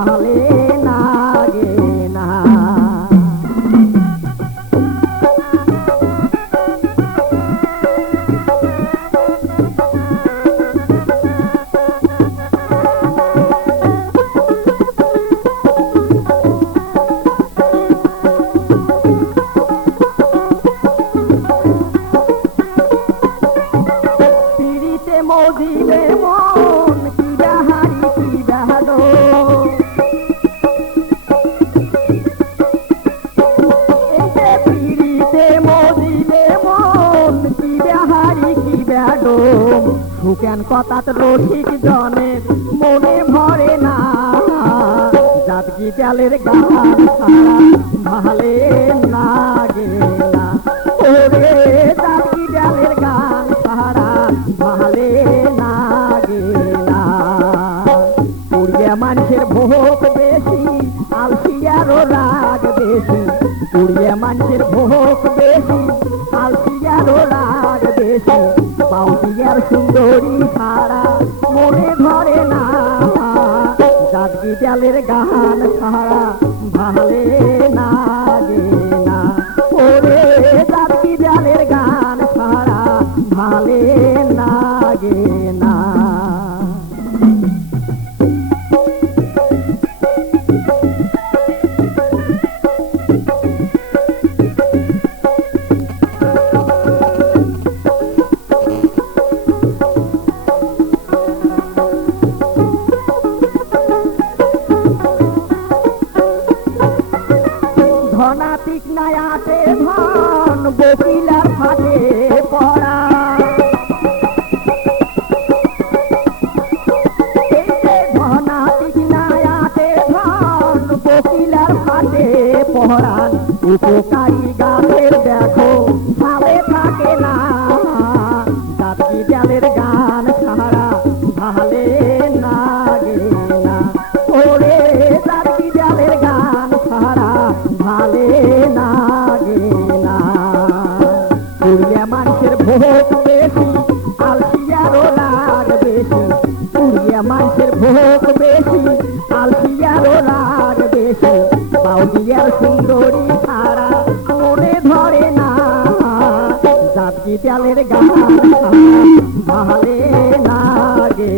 ভালে লাগে না। মজিলে মন কি বাহারি কি বাহাদো, পিড়িতে মজিলে মন কি বাহারি কি বাহাদো, সুকেন কথাত রসিক জনের মনে ভরে না, জাতকি চালের গান ছাড়া ভালে লাগে না। ওরে জাতকি চালের গান ছাড়া ভালে লাগে না। পুড়িয়া মানুষের ভোগ বেশি, আলসিয়ারও রাগ বেশি, পুড়িয়া মানুষের ভোগ বেশি, আলসিয়ারও রাগ বেশি, বাউদিয়ার সুন্দরী ছাড়া মনে ধরে না, জাতকি চালের গান ছাড়া ভালে লাগে না। ওরে জাতকি চালের গান ছাড়া ভালে লাগে না। ধনাতিক নায়াতে ধন বকিলার ফাটে পড়া, ধনাতিক নায়াতে ধন বকিলার ফাটে পড়ান, উপকারী গাছের দেখো ভালে থাকে না, জাতকি চালের গান ছাড়া ভালে লাগে না। ওরে জাতকি চালের গান ছাড়া ভালে লাগে না। পুড়িয়া মানুষের ভোগ বেশি, আলসিয়ারও রাগ বেশি, পুড়িয়া মানুষের ভোগ বেশি, আলসিয়ারও রাগ বেশি, বাউদিয়ার সুন্দরী ছাড়া মনে ধরে না, জাতকি চালের গান ছাড়া ভালে লাগে